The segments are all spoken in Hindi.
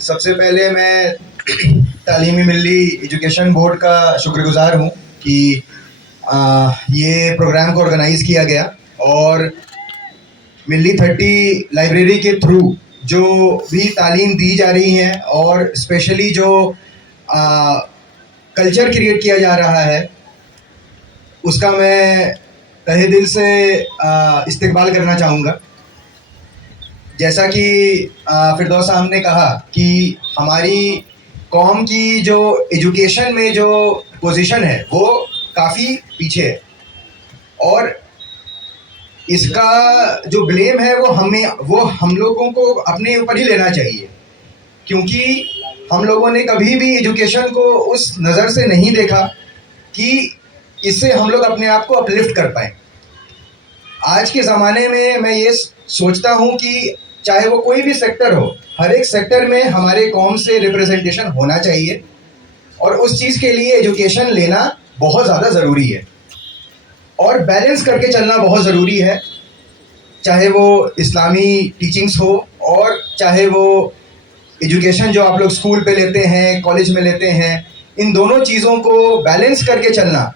सबसे पहले मैं तालीमी मिल्ली एजुकेशन बोर्ड का शुक्रगुज़ार हूँ कि ये प्रोग्राम को ऑर्गेनाइज़ किया गया और मिल्ली 30 लाइब्रेरी के थ्रू जो भी तालीम दी जा रही है और स्पेशली जो कल्चर क्रिएट किया जा रहा है उसका मैं तहे दिल से इस्तकबाल करना चाहूँगा। जैसा कि फिरदौस साहब ने कहा कि हमारी कौम की जो एजुकेशन में जो पोजीशन है वो काफ़ी पीछे है और इसका जो ब्लेम है वो हम लोगों को अपने ऊपर ही लेना चाहिए, क्योंकि हम लोगों ने कभी भी एजुकेशन को उस नज़र से नहीं देखा कि इससे हम लोग अपने आप को अपलिफ्ट कर पाएँ। आज के ज़माने में मैं ये सोचता हूँ कि चाहे वो कोई भी सेक्टर हो, हर एक सेक्टर में हमारे कौम से रिप्रेजेंटेशन होना चाहिए और उस चीज़ के लिए एजुकेशन लेना बहुत ज़्यादा ज़रूरी है और बैलेंस करके चलना बहुत ज़रूरी है। चाहे वो इस्लामी टीचिंग्स हो और चाहे वो एजुकेशन जो आप लोग स्कूल पे लेते हैं, कॉलेज में लेते हैं, इन दोनों चीज़ों को बैलेंस करके चलना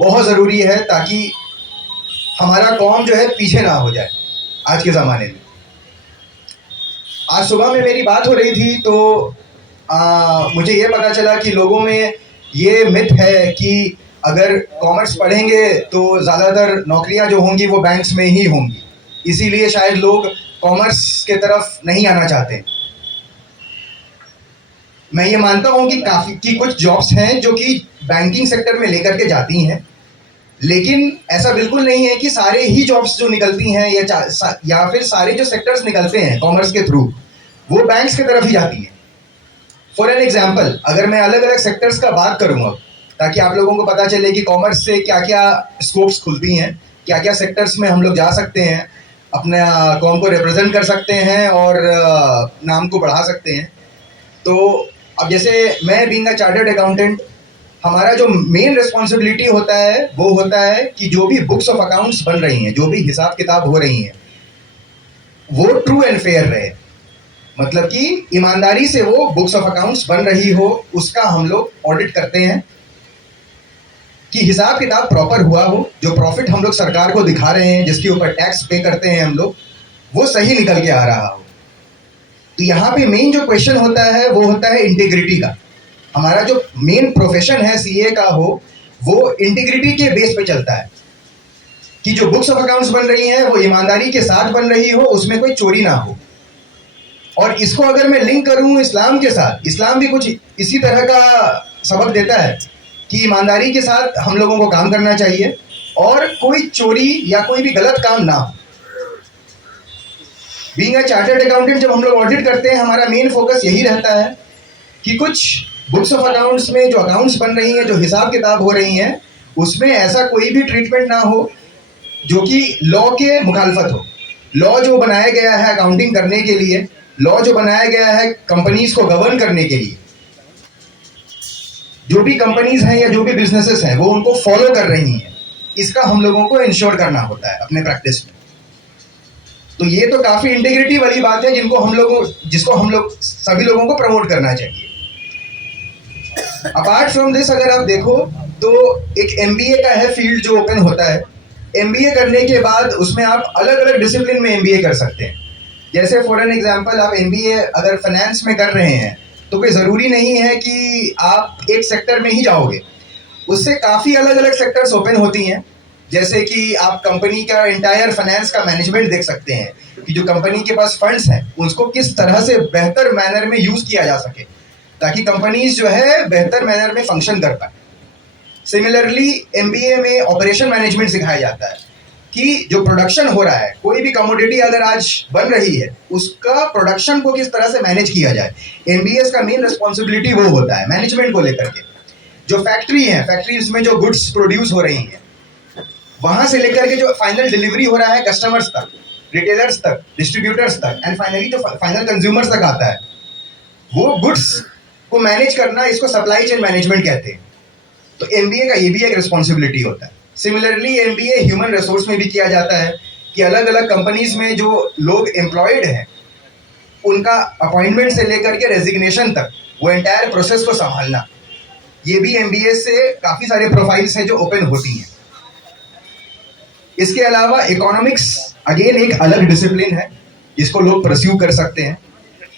बहुत ज़रूरी है ताकि हमारा कौम जो है पीछे ना हो जाए आज के ज़माने में। आज सुबह में मेरी बात हो रही थी तो मुझे ये पता चला कि लोगों में ये मिथ है कि अगर कॉमर्स पढ़ेंगे तो ज़्यादातर नौकरियां जो होंगी वो बैंक्स में ही होंगी, इसीलिए शायद लोग कॉमर्स के तरफ नहीं आना चाहते। मैं ये मानता हूँ कि कुछ जॉब्स हैं जो कि बैंकिंग सेक्टर में लेकर के जाती हैं, लेकिन ऐसा बिल्कुल नहीं है कि सारे ही जॉब्स जो निकलती हैं या फिर सारे जो सेक्टर्स निकलते हैं कॉमर्स के थ्रू वो बैंक्स की तरफ ही जाती हैं। फॉर एन एग्जाम्पल, अगर मैं अलग अलग सेक्टर्स का बात करूँगा ताकि आप लोगों को पता चले कि कॉमर्स से क्या क्या स्कोप्स खुलती हैं, क्या क्या सेक्टर्स में हम लोग जा सकते हैं, अपने कॉम को रिप्रेजेंट कर सकते हैं और नाम को बढ़ा सकते हैं। तो अब जैसे मैं बीइंग अ चार्टर्ड अकाउंटेंट, हमारा जो मेन रिस्पॉन्सिबिलिटी होता है वो होता है कि जो भी बुक्स ऑफ अकाउंट्स बन रही हैं, जो भी हिसाब किताब हो रही हैं, वो ट्रू एंड फेयर रहे, मतलब कि ईमानदारी से वो बुक्स ऑफ अकाउंट्स बन रही हो, उसका हम लोग ऑडिट करते हैं कि हिसाब किताब प्रॉपर हुआ हो, जो प्रॉफिट हम लोग सरकार को दिखा रहे हैं, जिसके ऊपर टैक्स पे करते हैं हम लोग, वो सही निकल के आ रहा हो। तो यहाँ पे मेन जो क्वेश्चन होता है वो होता है इंटीग्रिटी का। हमारा जो मेन प्रोफेशन है सीए का वो इंटीग्रिटी के बेस पे चलता है कि जो बुक्स ऑफ अकाउंट्स बन रही हैं वो ईमानदारी के साथ बन रही हो, उसमें कोई चोरी ना हो। और इसको अगर मैं लिंक करूं इस्लाम के साथ, इस्लाम भी कुछ इसी तरह का सबक देता है कि ईमानदारी के साथ हम लोगों को काम करना चाहिए और कोई चोरी या कोई भी गलत काम ना हो। बीइंग अ चार्टर्ड अकाउंटेंट, जब हम लोग ऑडिट करते हैं, हमारा मेन फोकस यही रहता है कि कुछ बुक्स ऑफ अकाउंट्स में जो अकाउंट्स बन रही हैं, जो हिसाब किताब हो रही हैं, उसमें ऐसा कोई भी ट्रीटमेंट ना हो जो कि लॉ के मुखालफत हो। लॉ जो बनाया गया है अकाउंटिंग करने के लिए, लॉ जो बनाया गया है कंपनीज को गवर्न करने के लिए, जो भी कंपनीज हैं या जो भी बिजनेसेस हैं वो उनको फॉलो कर रही हैं, इसका हम लोगों को इंश्योर करना होता है अपने प्रैक्टिस में। तो ये तो काफ़ी इंटीग्रिटी वाली बात है जिसको हम लोग सभी लोगों को प्रमोट करना चाहिए। अपार्ट फ्रॉम दिस, अगर आप देखो तो एक एमबीए का है फील्ड जो ओपन होता है। एमबीए करने के बाद उसमें आप अलग अलग डिसिप्लिन में एमबीए कर सकते हैं। जैसे फॉर एन एग्जांपल, आप एमबीए अगर फाइनेंस में कर रहे हैं तो कोई ज़रूरी नहीं है कि आप एक सेक्टर में ही जाओगे, उससे काफ़ी अलग अलग सेक्टर्स ओपन होती हैं। जैसे कि आप कंपनी का इंटायर फाइनेंस का मैनेजमेंट देख सकते हैं कि जो कंपनी के पास फंड्स हैं उसको किस तरह से बेहतर मैनर में यूज़ किया जा सके ताकि कंपनीज जो है बेहतर मैनर में फंक्शन कर पाए। सिमिलरली एमबीए में ऑपरेशन मैनेजमेंट सिखाया जाता है कि जो प्रोडक्शन हो रहा है, कोई भी कमोडिटी अगर आज बन रही है, उसका प्रोडक्शन को किस तरह से मैनेज किया जाए। एमबीए का मेन रिस्पॉन्सिबिलिटी वो होता है मैनेजमेंट को लेकर के। जो फैक्ट्री है, फैक्ट्रीज में जो गुड्स प्रोड्यूस हो रही हैं, वहां से लेकर के जो फाइनल डिलीवरी हो रहा है कस्टमर्स तक, रिटेलर्स तक, डिस्ट्रीब्यूटर्स तक एंड फाइनली जो फाइनल कंज्यूमर्स तक आता है, वो गुड्स को मैनेज करना, इसको सप्लाई चेन मैनेजमेंट कहते हैं। तो एमबीए का ये भी एक रिस्पॉन्सिबिलिटी होता है। सिमिलरली एमबीए ह्यूमन रिसोर्स में भी किया जाता है कि अलग अलग कंपनीज में जो लोग एम्प्लॉयड हैं उनका अपॉइंटमेंट से लेकर के रेजिग्नेशन तक वो एंटायर प्रोसेस को संभालना, ये भी एमबीए से काफ़ी सारे प्रोफाइल्स हैं जो ओपन होती हैं। इसके अलावा इकोनॉमिक्स अगेन एक अलग डिसिप्लिन है जिसको लोग परस्यू कर सकते हैं।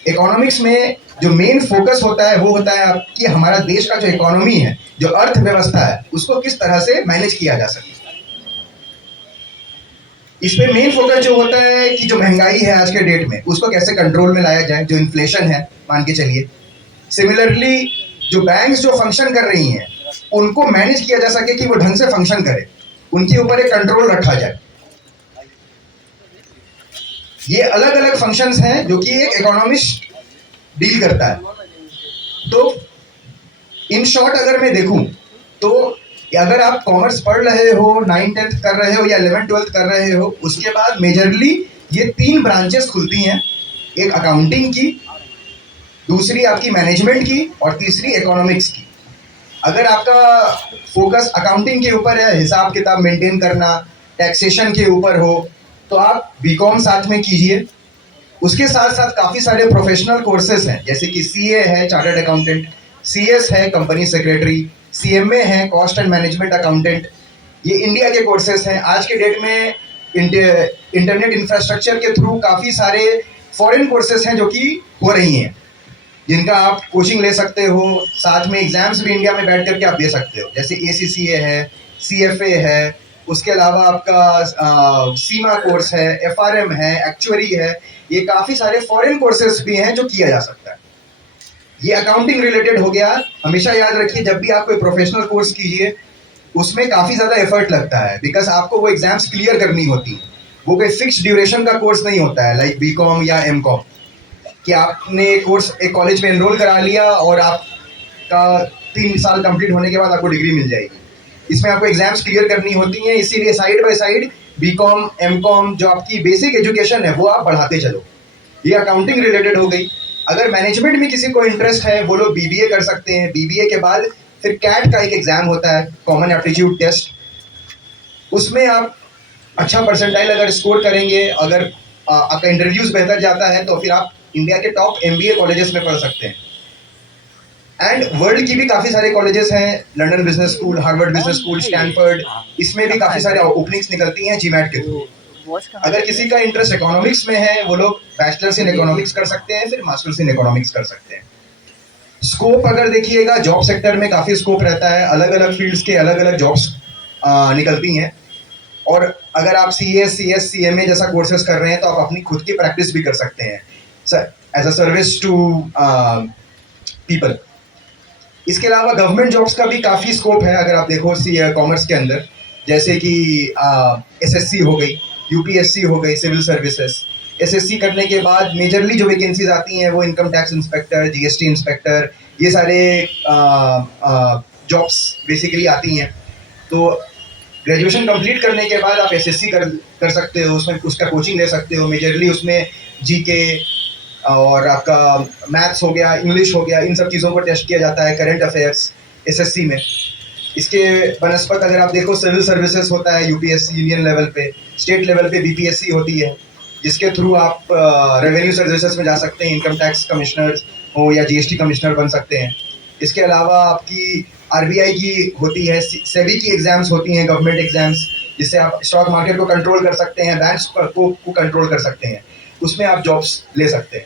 इकोनॉमिक्स में जो मेन फोकस होता है वो होता है कि हमारा देश का जो इकोनॉमी है, जो अर्थव्यवस्था है, उसको किस तरह से मैनेज किया जा सके। इसमें मेन फोकस जो होता है कि जो महंगाई है आज के डेट में उसको कैसे कंट्रोल में लाया जाए, जो इन्फ्लेशन है मान के चलिए। सिमिलरली जो बैंक्स जो फंक्शन कर रही हैं उनको मैनेज किया जा सके कि वो ढंग से फंक्शन करे, उनके ऊपर एक कंट्रोल रखा जाए। ये अलग अलग फंक्शंस हैं जो कि एक इकोनॉमिस्ट डील करता है। तो इन शॉर्ट अगर मैं देखूं तो अगर आप कॉमर्स पढ़ रहे हो, 9th-10th कर रहे हो या 11th-12th कर रहे हो, उसके बाद मेजरली ये 3 ब्रांचेस खुलती हैं, एक अकाउंटिंग की, दूसरी आपकी मैनेजमेंट की और तीसरी इकोनॉमिक्स की। अगर आपका फोकस अकाउंटिंग के ऊपर है, हिसाब किताब मेंटेन करना, टैक्सेशन के ऊपर हो, तो आप बीकॉम साथ में कीजिए। उसके साथ साथ काफ़ी सारे प्रोफेशनल कोर्सेज हैं, जैसे कि सीए है, चार्टर्ड अकाउंटेंट, सीएस है, कंपनी सेक्रेटरी, सीएमए है, कॉस्ट एंड मैनेजमेंट अकाउंटेंट। ये इंडिया के कोर्सेज हैं। आज के डेट में इंटरनेट इंफ्रास्ट्रक्चर के थ्रू काफ़ी सारे फॉरेन कोर्सेज हैं जो कि हो रही हैं, जिनका आप कोचिंग ले सकते हो, साथ में एग्जाम्स भी इंडिया में बैठ करके आप दे सकते हो, जैसे ACCA है, CFA है, उसके अलावा आपका सीमा कोर्स है, FRM है, एक्चुअरी है। ये काफ़ी सारे फॉरेन कोर्सेज भी हैं जो किया जा सकता है। ये अकाउंटिंग रिलेटेड हो गया। हमेशा याद रखिए जब भी आप कोई प्रोफेशनल कोर्स कीजिए उसमें काफ़ी ज़्यादा एफर्ट लगता है, बिकॉज आपको वो एग्जाम्स क्लियर करनी होती हैं। वो कोई फिक्स ड्यूरेशन का कोर्स नहीं होता है लाइक बीकॉम या एमकॉम, कि आपने कोर्स एक कॉलेज में एनरोल करा लिया और आपका 3 साल कंप्लीट होने के बाद आपको डिग्री मिल जाएगी। इसमें आपको एग्जाम्स क्लियर करनी होती हैं, इसीलिए side by side BCom MCom जो आपकी बेसिक एजुकेशन है वो आप बढ़ाते चलो। ये अकाउंटिंग रिलेटेड हो गई। अगर मैनेजमेंट में किसी को इंटरेस्ट है वो लोग बीबीए कर सकते हैं। बीबीए के बाद फिर कैट का एक एग्जाम होता है, कॉमन एप्टीट्यूड टेस्ट। उसमें आप अच्छा परसेंटाइल अगर स्कोर करेंगे, अगर आपका इंटरव्यूज बेहतर जाता है तो फिर आप इंडिया के टॉप एमबीए कॉलेजेस में पढ़ सकते हैं। एंड वर्ल्ड की भी काफ़ी सारे कॉलेजेस हैं, London business school, Harvard business school, Stanford, इसमें भी काफ़ी सारे ओपनिंग्स निकलती हैं जीमैट के थ्रू। अगर किसी का इंटरेस्ट इकोनॉमिक्स में है वो लोग बैचलर्स इन इकोनॉमिक्स कर सकते हैं, फिर मास्टर्स इन इकोनॉमिक्स कर सकते हैं। स्कोप अगर देखिएगा जॉब सेक्टर में काफ़ी स्कोप रहता है, अलग अलग फील्ड्स के अलग अलग जॉब्स निकलती हैं। और अगर आप CS, CS, CMA जैसा कोर्सेज कर रहे हैं तो आप अपनी खुद की प्रैक्टिस भी कर सकते हैं as a service to people. इसके अलावा गवर्नमेंट जॉब्स का भी काफ़ी स्कोप है। अगर आप देखो कॉमर्स के अंदर, जैसे कि SSC हो गई, UPSC हो गई, सिविल सर्विसेज। SSC करने के बाद मेजरली जो वैकेंसीज आती हैं वो income tax inspector, GST inspector, ये सारे जॉब्स बेसिकली आती हैं। तो ग्रेजुएशन कंप्लीट करने के बाद आप SSC कर सकते हो, उसमें उसका कोचिंग ले सकते हो। मेजरली उसमें GK और आपका मैथ्स हो गया, इंग्लिश हो गया, इन सब चीज़ों को टेस्ट किया जाता है, करंट अफेयर्स SSC में। इसके बनस्पत अगर आप देखो सिविल सर्विसेज होता है UPSC यूनियन लेवल पे, स्टेट लेवल पे BPSC होती है, जिसके थ्रू आप रेवेन्यू सर्विसेज में जा सकते हैं, इनकम टैक्स कमिश्नर हो या GST कमिश्नर बन सकते हैं। इसके अलावा आपकी RBI की होती है, सेबी की एग्ज़ाम्स होती हैं, गवर्नमेंट एग्ज़ाम्स, जिससे आप स्टॉक मार्केट को कंट्रोल कर सकते हैं, बैंक्स को कंट्रोल कर सकते हैं, उसमें आप जॉब्स ले सकते हैं।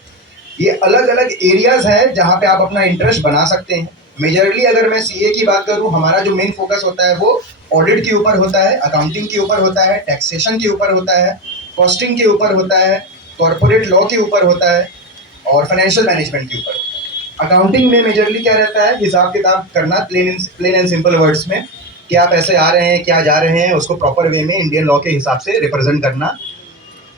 ये अलग अलग एरियाज़ हैं जहाँ पे आप अपना इंटरेस्ट बना सकते हैं। मेजरली अगर मैं CA की बात करूँ, हमारा जो मेन फोकस होता है वो ऑडिट के ऊपर होता है, अकाउंटिंग के ऊपर होता है, टैक्सेशन के ऊपर होता है, कॉस्टिंग के ऊपर होता है, कॉर्पोरेट लॉ के ऊपर होता है और फाइनेंशियल मैनेजमेंट के ऊपर होता है। अकाउंटिंग में मेजरली क्या रहता है, हिसाब किताब करना, प्लेन एंड सिंपल वर्ड्स में, कि आप ऐसे आ रहे हैं, क्या जा रहे हैं, उसको प्रॉपर वे में इंडियन लॉ के हिसाब से रिप्रेजेंट करना।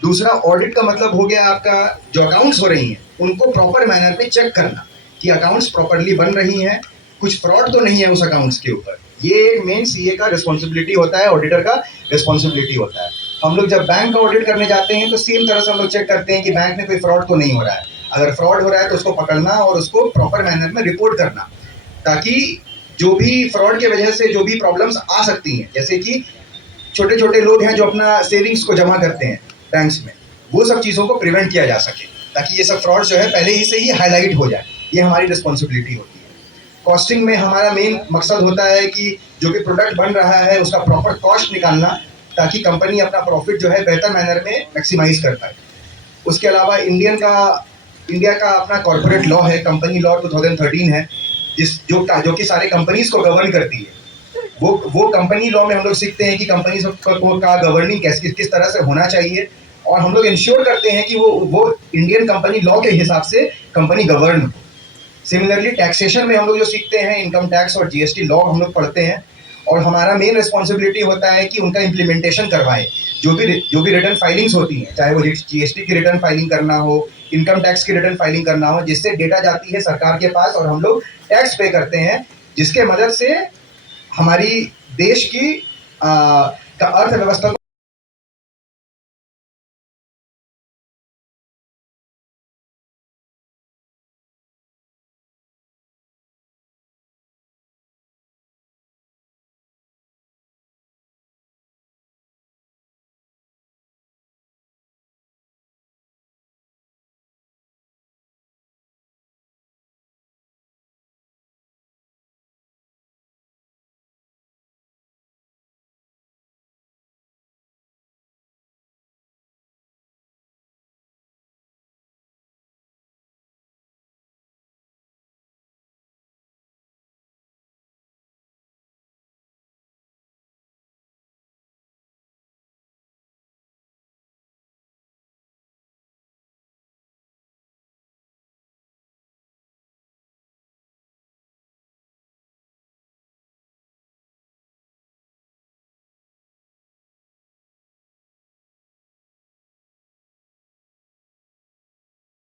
दूसरा ऑडिट का मतलब हो गया आपका जो अकाउंट्स हो रही हैं उनको प्रॉपर मैनर में चेक करना कि अकाउंट्स प्रॉपरली बन रही हैं, कुछ फ्रॉड तो नहीं है उस अकाउंट्स के ऊपर। ये एक मेन CA का रिस्पॉन्सिबिलिटी होता है, ऑडिटर का रिस्पॉन्सिबिलिटी होता है। हम लोग जब बैंक का ऑडिट करने जाते हैं तो सेम तरह से हम लोग चेक करते हैं कि बैंक में कोई फ्रॉड तो नहीं हो रहा है। अगर फ्रॉड हो रहा है तो उसको पकड़ना और उसको प्रॉपर मैनर में रिपोर्ट करना, ताकि जो भी फ्रॉड की वजह से जो भी प्रॉब्लम्स आ सकती हैं, जैसे कि छोटे छोटे लोग हैं जो अपना सेविंग्स को जमा करते हैं बैंक्स में, वो सब चीज़ों को प्रिवेंट किया जा सके। ताकि ये सब फ्रॉड जो है पहले ही से ही हाईलाइट हो जाए। ये हमारी रिस्पॉन्सिबिलिटी होती है। कॉस्टिंग में हमारा मेन मकसद होता है कि जो भी प्रोडक्ट बन रहा है उसका प्रॉपर कॉस्ट निकालना, ताकि कंपनी अपना प्रॉफिट जो है बेहतर मैनर में मैक्सिमाइज कर पाए। उसके अलावा इंडिया का अपना कॉर्पोरेट लॉ है, कंपनी लॉ 2013 है, जो कि सारे कंपनीज को गवर्न करती है। वो कंपनी लॉ में हम लोग सीखते हैं कि कंपनी का गवर्निंग किस तरह से होना चाहिए, और हम लोग इंश्योर करते हैं कि वो इंडियन कंपनी लॉ के हिसाब से कंपनी गवर्न हो। सिमिलरली टैक्सेशन में हम लोग जो सीखते हैं, इनकम टैक्स और जीएसटी लॉ हम लोग पढ़ते हैं, और हमारा मेन रिस्पॉन्सिबिलिटी होता है कि उनका इम्प्लीमेंटेशन करवाएं। जो भी रिटर्न फाइलिंग्स होती हैं, चाहे वो जीएसटी की रिटर्न फाइलिंग करना हो, इनकम टैक्स की रिटर्न फाइलिंग करना हो, जिससे डेटा जाती है सरकार के पास और हम लोग टैक्स पे करते हैं, जिसके मदद से हमारी देश की अर्थव्यवस्था